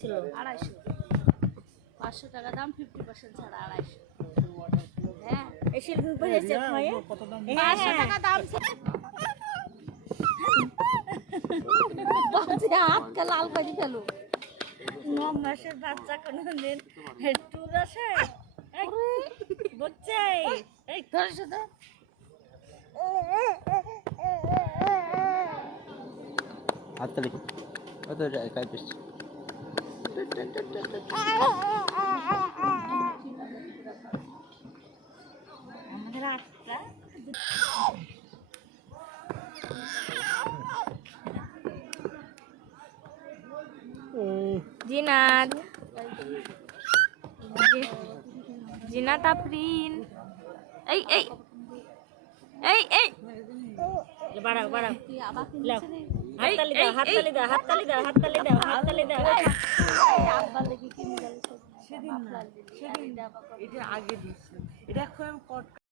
ছিল 250 500 টাকা দাম 50% ছাড়া 250 হ্যাঁ এই শিল্পী উপরে চেক হয় 500 টাকা দাম বাজে হাত কা লাল করে ফেলো 9 মাসের বাচ্চা কোনদিন টুর আসে বচ্চা এই ধরে সাথে হাততালি কত কাই পিস আমাদের আটটা জিনাত জিনাত আফরিন এই এই এই এই বাড়াও বাড়াও লাও হাততালি দাও হাততালি দাও হাততালি দাও হাততালি দাও হাততালি দাও আব্বা লাগি কিনে গেল সেদিন এটা আগে দিছি এটা এখন